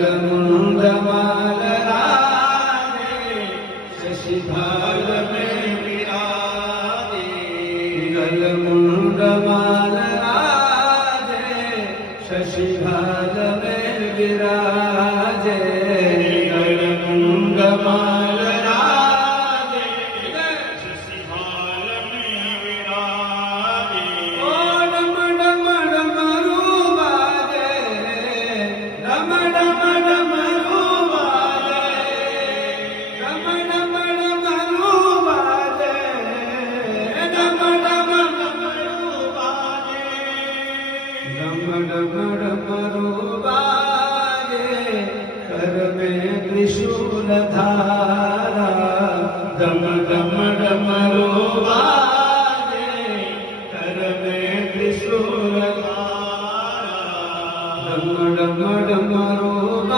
मुंडमाल राजे शशिभाल में विराजे गलमुंडमाल राजे शशिभाल में विराजे गलमुंडमाल राजे शशिभाल में विराजे ओ डम डम डमरू बाजे डम डम डमरू बाजे डम डम डमरू बाजे डम डम डमरू बाजे डम डम डमरू बाजे कर में त्रिशूल धारे